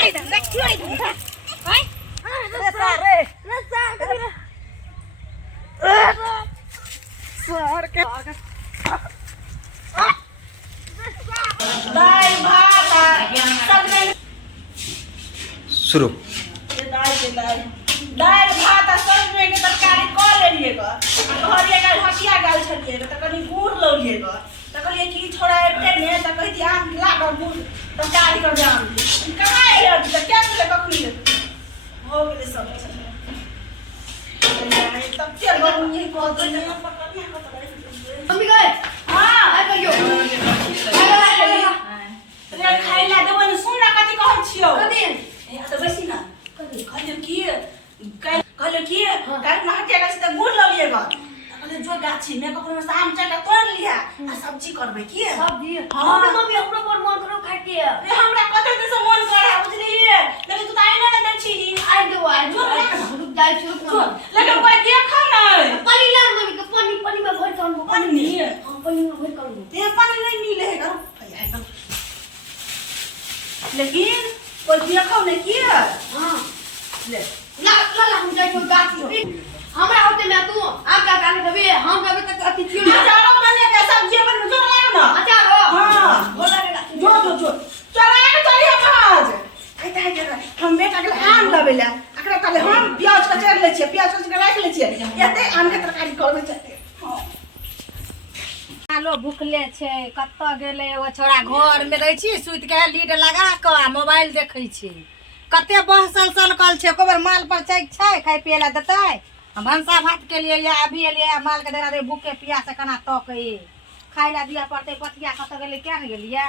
छोड़ी दे भाई रे सर के दाल भात सब शुरू दाल भात सब में के तरकारी कर लेलिएगा कहलिए का हटिया गाल छलिएगा त कनी गुड़ लो लिएगा त कहलिए कि छोड़ा एते ने त कहि दी आम लाग गुड़ तरकारी कर जाम कहां है त क्या ले कखनी हो गेले सब तब के लोग ये को दे मम्मी गए हां आ करियो रे खाइला देबन सुन ना कथि कहै छियौ कथि ए त बैसी ना कहलियो कि काल में हटिया गाछ त गुड़ लो लिएगा कहले जो गाछी में कखनो से आम चाटा तोड़ लिया आ सब्जी करबे की सब्जी हां मम्मी हमरा पर मन करो खाके रे हमरा कते दिन से मन करे बुझली लेकिन तू त आइ ना दै छी आई दो रुक जाई छु लेकिन कोई देख ना पानी ला मम्मी के पानी में भर कर पानी हां पानी में भर कर ते पानी नहीं मिले है लेकिन कोई देखो नहीं की हां ले ला हम जाई छु गाछी हमरा होते में तू आप का काने देबे हम देबे त अति छियो अचारो बने के सब्जी बन जो लायो ना अचारो हां बोला रे जो चला के चलिए आज आई त हम बेटा के आम लबेला अकरा तले हम प्याज कचर ले छिए प्याज कचर राख ले छिए एते आम के तरकारी करबे चलते आलो भूखले छे कत्त गेले ओ छोरा घर में रह छी सुत के लीड लगा के मोबाइल देखै छी कते बहसल सलकल छे कोबर माल पर चैक छै खाय पियला देतै भंसा भात के लिए या अभी एलिए माल के देना दे भूखे पिया से कना तकै खाइला दिया पड़ते पतिया कत गेले क्या न गेलिए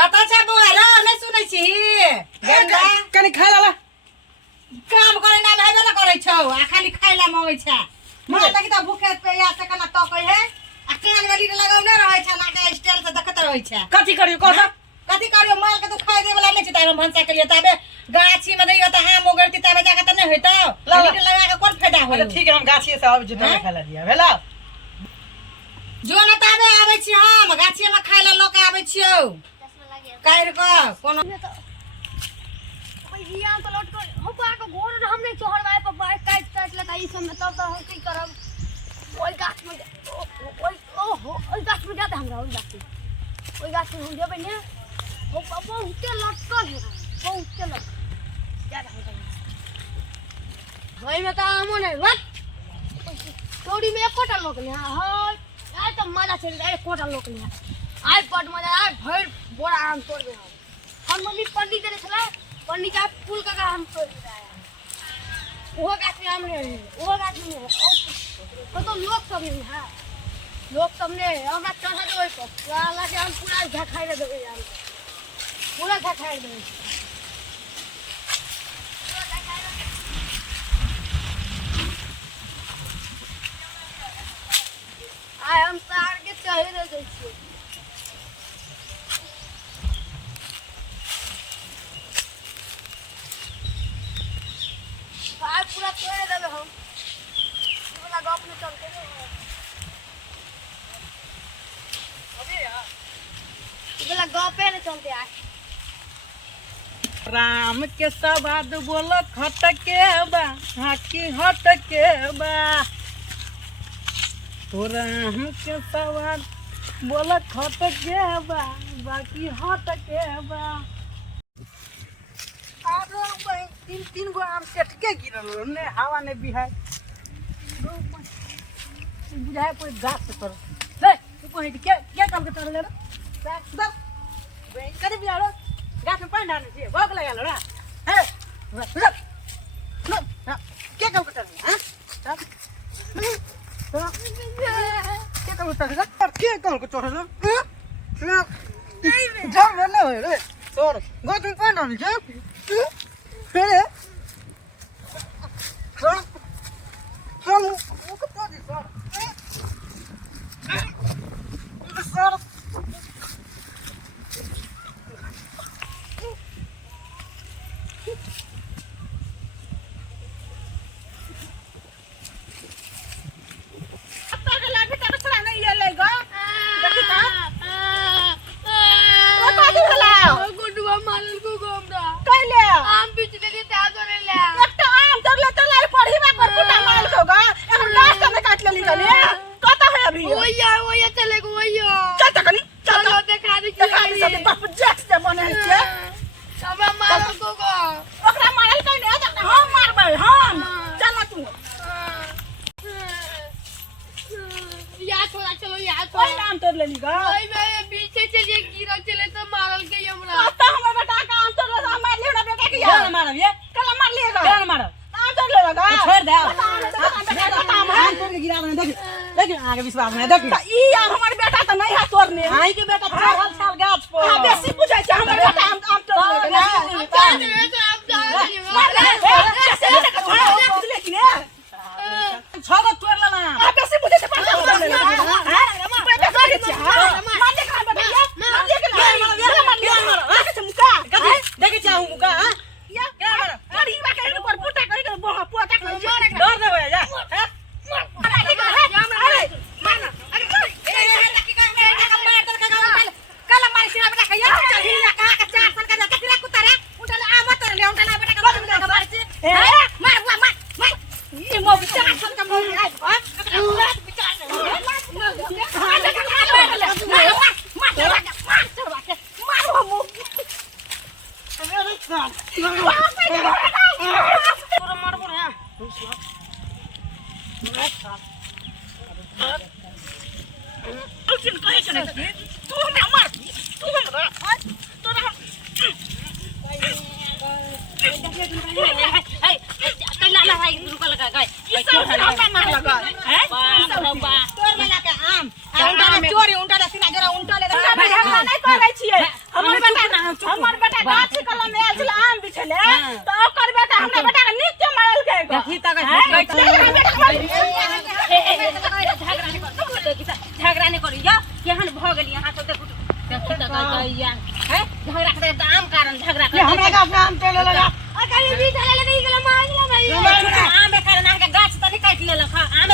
कत छै बुआ रे नै सुनै छी गंगा कनी खा ला काम करे ना हेबे न करै छौ आ खाली खाइला मंगै छै माल लगी त भूखे पिया से कना तकै है आ कान में लीड लगाउने रहै छै ना के स्टाइल से देखत रहै छै कथि करियो कह कथी करियो माल के तो खाए दे वाला नहीं छै त हम भंसा के लिए तबे गाछी में दैयो त हां मोगरती तबे जाके त नहीं होइतो लीड लगा के कोन फायदा होय ठीक है हम गाछी से अब जितना खाला दिया भेला जो न तबे आबै छी हम गाछी में खाय ले लोक आबै छियौ काइर क कोनो भैया तो लौट कर हम पा के घोर हम नहीं चढ़वाए पर बाइक काट लेता ई सब में तब तो हम की करब ओई गाछ में ओई गाछ में जाते हमरा ओई गाछ में हम जेबे ने ओ बहुत लटकल है बहुत लटकल ज्यादा हो गई भाई में तो आमो नहीं लट चोरी में एक कोटा लोक ले हां आज तो मजा चल रहा है कोटा लोक ले आज बड़ मजा आज भर बोरा आम तोड़ दे हम मम्मी पंडित ने चला पंडित का फूल का हम तोड़ रहा है वो गाछ में आम नहीं वो गाछ में तो लोग सब नहीं है लोग सब ने हमरा चढ़ा देबै तो साला के हम पूरा झखाइ देबै यार पूरा झखाइ देबै आय हम तार के चढ़े दे दै छियै आय पूरा तोड़ देबै हम वाला गप में चलते इधर गपे न चलते आ राम के सवाद बोल खट के बा हाकी हट के बा तो राम के सवाद बोल खट के बा बाकी हट के बा आप लोग तीन गो आम सेट के गिरल ने हवा ने बिहार बुझाए कोई गाछ से तर ले तू कोई क्या काम के तर ले रे दर वे करे बिहार गाछ में पानी डालने चाहिए भोग लगा लो रे हे क्या काम के तर हां क्या काम के तर क्या काम के तर जाम ना हो रे तोर गाछ में पानी डालने चाहिए रे हम वो कतो दी सर ओकरा मारल कहीं नहीं त हम मारबै हम चल तू यार थोड़ा चलो यार कोई नाम तोड़ लेली ग ओए मैं पीछे चलिए गिरा चले तो मारल के हमरा तो हमर बेटा का आम तोड़ ले मार ले ना बेटा के यार मारब ये कल मार लिएगा केना मारब आम तोड़ ले लगा छोड़ दे बेटा काम है तोड़ के गिरा देख देख आगे विश्वास नहीं देख ई यार हमर बेटा त नहीं है तोड़ने आई के बेटा 4 साल गाछ पर हां बेसी पूछै छै हमर बेटा आम तोड़ ले ना छगो तोड़ लेना आप बेसी पूछै छै पैसा तोड़ ले हां बेटा करे छै मार दे काम बेटा मार दे के मार मुका देखे चाहू मुका हां या अरे ई बा के ऊपर पुटा करी के पोटा कर डर देबे जा हैं हमर बेटा गाछ कलम आयल छल आम बिछले त ओकर बेटा हमरा बेटा के नीचे मारल के देखी तक झगड़ा नहीं करी जा केहन भ गेली यहां तो देखू देखी तक गइया हैं झगड़ा करे त आम कारण झगड़ा करे हमरा गाछ में आम तोड़ लेला अरे भी चले ले गेला मार दिला भाई आम कारण के गाछ तनी काट लेलक आम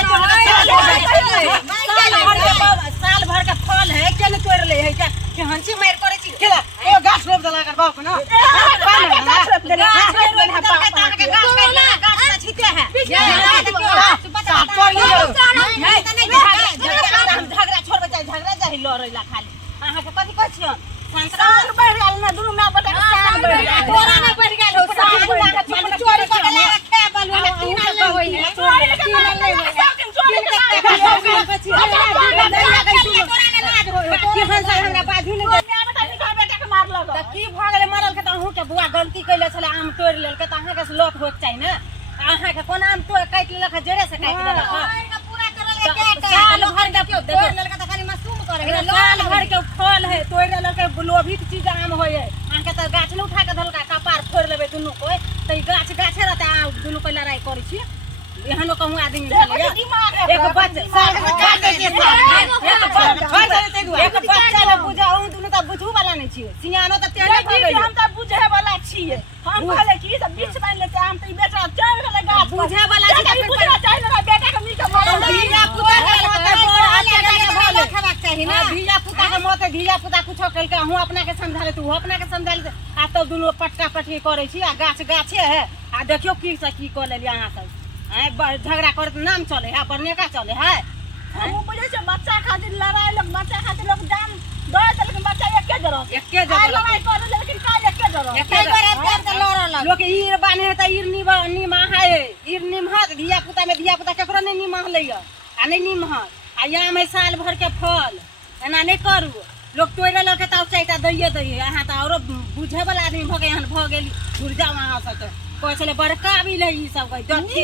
साल भर के फल है के न तोड़ ले है के हंसी मार करे छी खेला ओ गाछ रोप देला कर बाप ना गाछ रोप देला गाछ छिते है झगड़ा छोड़ बच्चा झगड़ा जाहि लड़ैला खाली अहाँ के कथि कहै छियो संतराल बढ़ गेल ना दुनु मां बेटा के साल बढ़ गेल तोरा नहीं बढ़ गेल हो साल चोरी कर ले के बलु में तीन ले होई है चोरी तीन ले होई है हमरा बाजू ने बेटा के मारलक त की भ गेले मरल के त अहू के बुआ गलती कइले छले आम तोड़ लेल के त अहाँ के लोक होक चाहि ना अहाँ के कोन आम तोड़ काट लेलक जड़े से काट लेलक पूरा करल के साल भर के तोड़ लेल के त खाली मासूम करे साल भर के फल है तोड़ लेल के लोभित चीज आम होय है अहाँ के त गाछ न उठा के धलका कपार फोड़ लेबे दुनु कोई त ई गाछ गाछे रहता दुनु कोई लड़ाई करै छी एहनो कहूं आदमी चले एक बच्चा साल के काट दे एक बच्चा ले बुझाऊ दुनु त बुझू वाला नहीं छी सियानो त तेरे भ गेल हम त बुझे वाला छिए हम कहले की सब बीच में ले आम त बेटा चढ़ गेले गाछ बुझे वाला छी त बुझना चाहिए ना बेटा के मीठा मार धिया पुता के खबाक चाहि ना धिया पुता के मत धिया पुता कुछो कह के हूं अपना के समझा ले तू अपना के समझा ले आ तो दुनु पटका पटकी करे छी आ गाछ गाछे है आ देखियो की से की कर लेली अहाँ सब झगड़ा करे तो नाम चले है बरने का चले है हम बुझे से बच्चा खातिर लड़ाई लोग बच्चा खातिर लोग जान दो लेकिन बच्चा एके जरो लड़ाई कर लेकिन काल एके जरो लोग ईर बाने त ईर निमा है ईर निमहत धिया पुता केकरो नहीं निमह लैया आ नहीं निमहत आ यहाँ में साल भर के फल एना नहीं करू लोग तोड़ लके त चाइता दैये अहाँ त औरो बुझे वाला आदमी भ गए भ गेली घुर जाओ अहाँ सब कोई चले बड़का भी ले ई सब कह देखी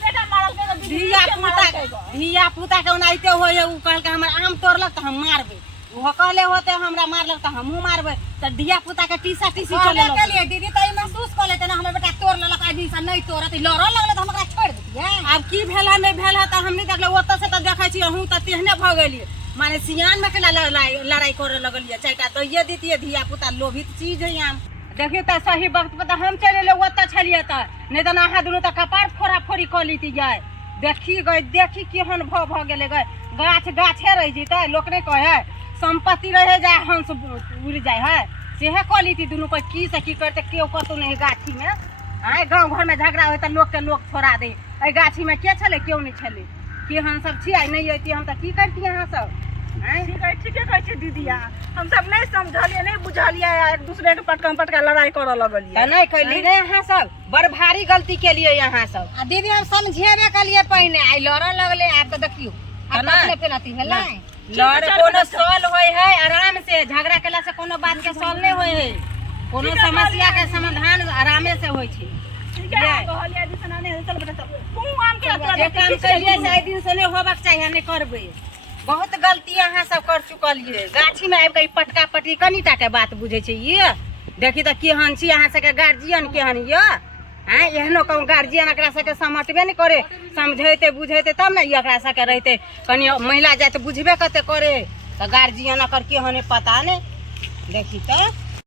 बेटा मारल के धिया पुता के ओनाइते होय उ कहल के हमर आम तोड़लक त हम मारबे वो कहले होते हमरा मारलक त हमहू मारबे त धिया पुता के टीसा टीसी चले के लिए दीदी त ई महसूस कर लेते ना हमर बेटा तोड़ लेलक आदमी से नहीं तोड़त लड़ो लगले त हमरा छोड़ दिए अब की भेला नहीं भेला त हमनी देखले ओत से त देखै छी अहू त तेहने भ गेली माने सियान में केला लड़ाई करे लगलिए चाइटा दैये दीतिए धिया पुता लोभित चीज है आम देखिए त सही वक्त पर हम चले ले ओत छलिए त नहीं त अहाँ दुनु त कपार फोड़ा फोड़ी क लीती जाय देखी गई देखी केहन भ गेले गए गाछ गाछे रह जैते लोक नहीं कहे संपत्ति रहे जाए हंस उड़ जाए है सेहे क लीती दुनु कोई की से की करते केओ कतो नहीं गाछी में आए गांव घर में झगड़ा होय त लोक के लोक छोड़ा दे ए गाछी में के छले केओ नहीं छले केहन सब छी आई नहीं अइती हम त की करती अहाँ सब ठीक है दीदिया हम सब नहीं समझलिए नहीं बुझलिए एक दूसरे के पटका लड़ाई करऽ लगलिए नहीं कैली रे यहाँ सब बड़ भारी गलती केलिए यहाँ सब आ दीदी हम समझेबे कलिए पहिने आई लड़ऽ लगले आब तऽ देखियो आब ना। अपने पेलती भेलै लड़ कोनो सॉल्व होय है आराम से झगड़ा केला से कोनो बात के सॉल्व नहीं होय है कोनो समस्या के समाधान आरामे से होय छै ठीक है कहलिए दिसना नहीं चल बेटा तू आम के जे काम करिए से आइ दिन से नहीं होबाक चाहिए नहीं करबे बहुत गलती अहाँ सब कर चुकलिए गाछी में आबि के पटका पटकी कनिटा के बात बुझे छै ये देखी तऽ केहन छी अहाँ सबके गार्जियन केहन ये हाँ एहनो कहूँ गार्जियन एकरा सबके समटबे नहीं करे समझेते बुझेते तब ने एकरा सबके रहते कनी महिला जाए तो बुझबे कते करे तो गार्जियन एकर केहन है पता नहीं देखी तो